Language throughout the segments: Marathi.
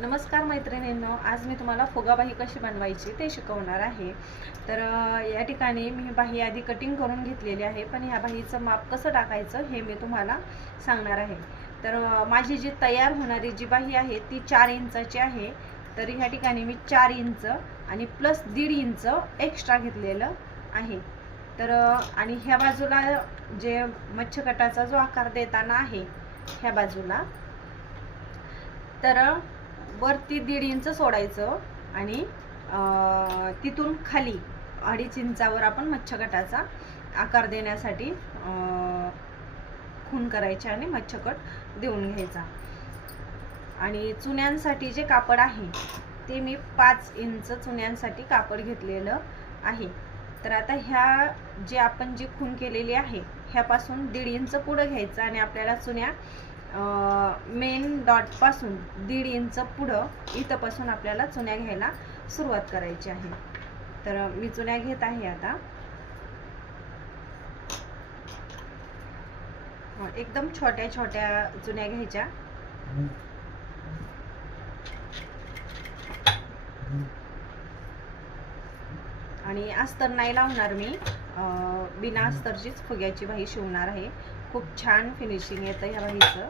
नमस्कार मैत्रिणींनो, आज मी तुम्हाला फुगाबाही कशी बनवायची ते शिकवणार आहे। तर या ठिकाणी मी बाही आधी कटिंग करून घेतलेली आहे, पण ह्या बाहीचं माप कसं टाकायचं हे मी तुम्हाला सांगणार आहे। तर माझी जी तयार होणारी जी बाही आहे ती 4 इंचाची आहे। तर ह्या ठिकाणी मी 4 इंच आणि प्लस 1.5 इंच एक्स्ट्रा घेतलेलं आहे। तर आणि ह्या बाजूला जे मच्छकटाचा जो आकार देताना आहे ह्या बाजूला, तर वरती 1.5 इंच सोडायचं आणि तिथून खाली 2.5 इंचावर आपण मच्छकटाचा आकार देण्यासाठी खून करायचे आणि मच्छकट देऊन घ्यायचा। आणि चुन्यांसाठी जे कापड आहे ते मी 5 इंच चुन्यांसाठी कापड घेतलेलं आहे। तर आता ह्या जे आपण जी खून केलेली आहे ह्यापासून 1.5 इंच पुढे घ्यायचं आणि आपल्याला चुन्या मेन डॉट पासून 1.5 इंच पुढं इथपासून आपल्याला चुन्या घ्यायला सुरुवात करायची आहे। तर मी चुन्या घेत आहे आता। एकदम छोट्या छोट्या चुन्या घ्यायच्या आणि अस्तर नाही लावणार मी, बिना अस्तरचीच फुग्याची बाही शिवणार आहे। खूप छान फिनिशिंग येतं ह्या बाहीचं।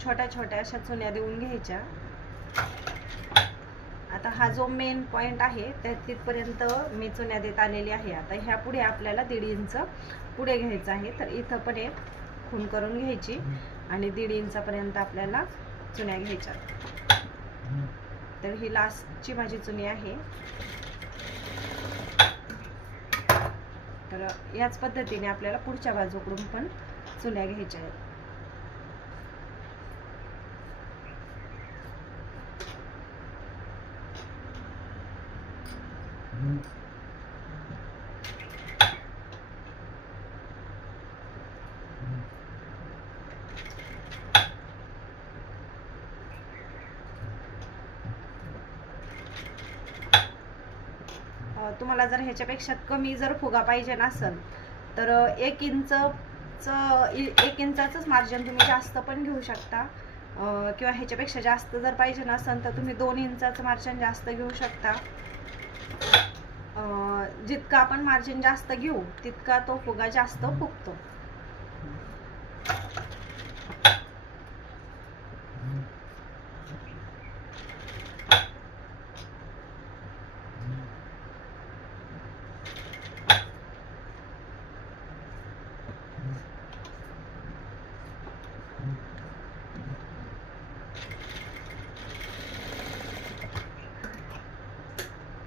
छोट्या छोट्या अशा चुन्या देऊन घ्यायच्या। आता हा जो मेन पॉइंट आहे त्या तिथपर्यंत मी चुन्या देत आलेली आहे। आता ह्या पुढे आपल्याला 1.5 इंच पुढे घ्यायचं आहे। तर इथं पण एक खून करून घ्यायची आणि 1.5 इंचापर्यंत आपल्याला चुन्या घ्यायच्या। तर ही लास्टची माझी चुनी आहे। तर याच पद्धतीने आपल्याला पुढच्या बाजूकडून पण चुन्या घ्यायच्या आहेत। तुम्हाला जर ह्याच्यापेक्षा कमी जर फुगा पाहिजे नसेल तर 1 इंचाचंच मार्जिन तुम्ही जास्त पण घेऊ शकता, किंवा ह्याच्यापेक्षा जास्त जर पाहिजे नसेल तर तुम्ही 2 इंचाचं मार्जिन जास्त घेऊ शकता। जितका आपण मार्जिन जास्त घेऊ तितका तो फुगा जास्त फुगतो।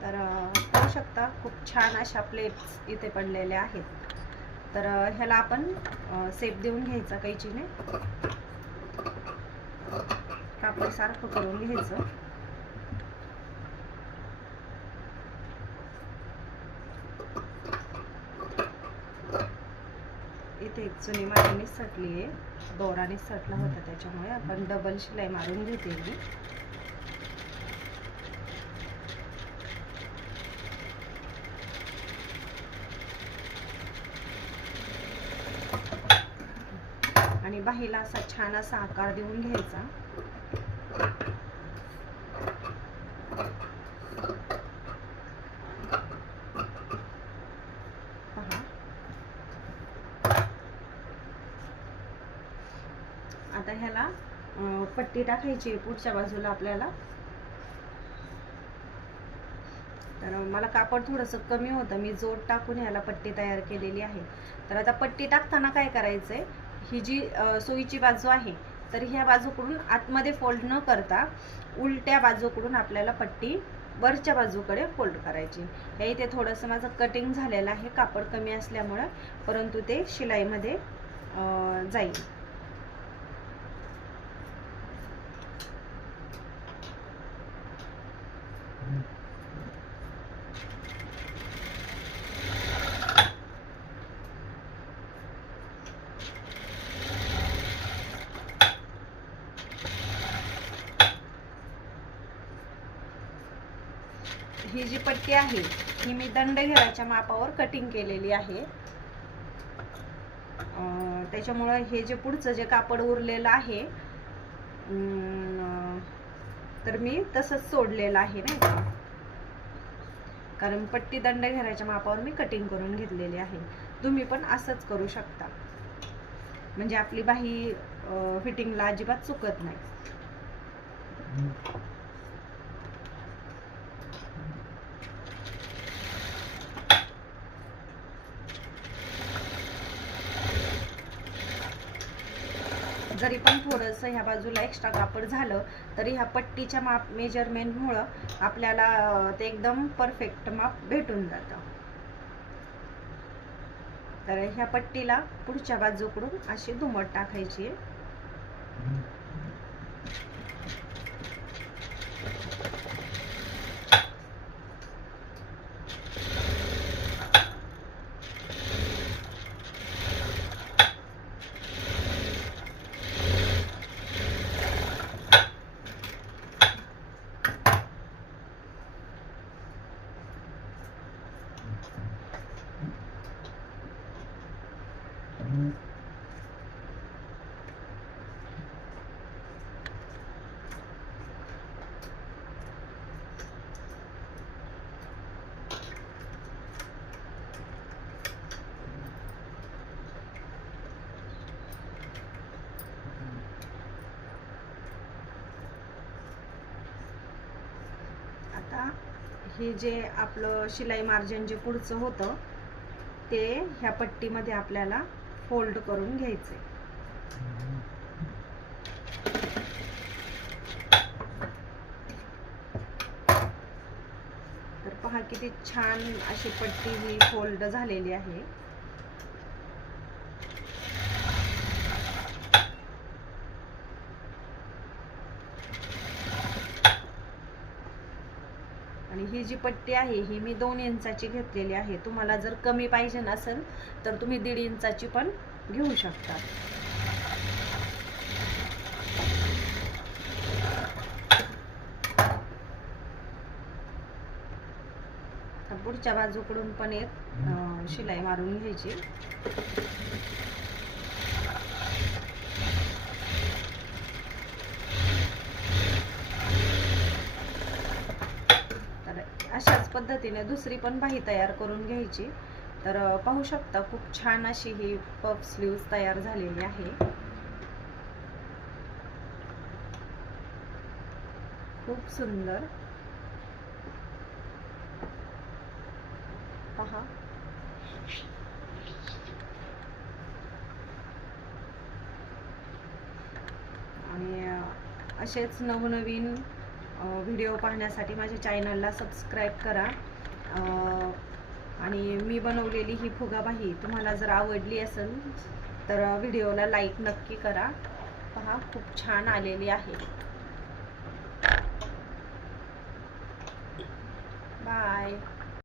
तर पाहू शकता खूप छान अशा प्लेट्स इथे पडलेल्या आहेत। तर ह्याला आपण शेप देऊन घ्यायचा कैचीने, कापड सारखं करून घ्यायचं। इथे एक चुनी माझी निसटली आहे, दोरा निसटला होता त्याच्यामुळे आपण डबल शिलाई मारून घेते मी। आणि बाहीला असा छान असा आकार देऊन घ्यायचा। पहा, आता ह्याला पट्टी टाकायची पुढच्या बाजूला आपल्याला। तर मला कापड थोडंसं कमी होतं, मी जोड टाकून याला पट्टी तयार केलेली आहे. तर आता पट्टी टाकताना काय करायचं आहे, ही जी सुईची बाजू आहे तर ह्या बाजूकडून आतमध्ये फोल्ड न करता उलट्या बाजूकडून आपल्याला पट्टी वरच्या बाजूकडे फोल्ड करायची. हे इथे थोडंसं माझं कटिंग झालेलं आहे कापड कमी असल्यामुळं, परंतु ते शिलाईमध्ये जाईल. ही जी पट्टी आहे ही मी दंडघेराच्या मापावर कटिंग केलेली आहे. त्याच्यामुळं हे जे पुढचं जे कापड उरलेलं आहे तर मी तसंच सोडलेलं आहे नाही का, कारण पट्टी दंडघेराच्या मापावर मी कटिंग करून घेतलेली आहे. तुम्ही पण असंच करू शकता, म्हणजे आपली बाही फिटिंगला अजिबात चुकत नाही. जरी पण थोडंसं ह्या बाजूला एक्स्ट्रा कापड झालं तरी ह्या पट्टीच्या माप मेजरमेंटमुळं आपल्याला ते एकदम परफेक्ट माप भेटून जातं. तर ह्या पट्टीला पुढच्या बाजूकडून अशी दुमट टाकायची आहे. आता हे जे आपलं शिलाई मार्जिन जे पुढचं होतं ते ह्या पट्टीमध्ये आपल्याला फोल्ड करून घ्यायचे. तर पहा किती छान अशी पट्टी ही फोल्ड झालेली आहे. आणि ही जी पट्टी आहे ही मी 2 इंचाची घेतलेली आहे. तुम्हाला जर कमी पाहिजे नसेल तर तुम्ही 1.5 इंचाची पण घेऊ शकता. पुढच्या बाजूकडून पण एक शिलाई मारून घ्यायची. अशाच पद्धतीने दुसरी पण बाही तयार करून घ्यायची. तर पाहू शकता खूप छान अशी ही पफ स्लीव्ज तयार झालेली आहे. खूप सुंदर पहा. आणि असेच नवनवीन व्हिडिओ पाहण्यासाठी माझ्या चॅनलला सबस्क्राईब करा. आणि मी बनवलेली ही फुगाबाही तुम्हाला जर आवडली असेल तर व्हिडिओला लाईक नक्की करा. पहा खूप छान आलेली आहे. बाय.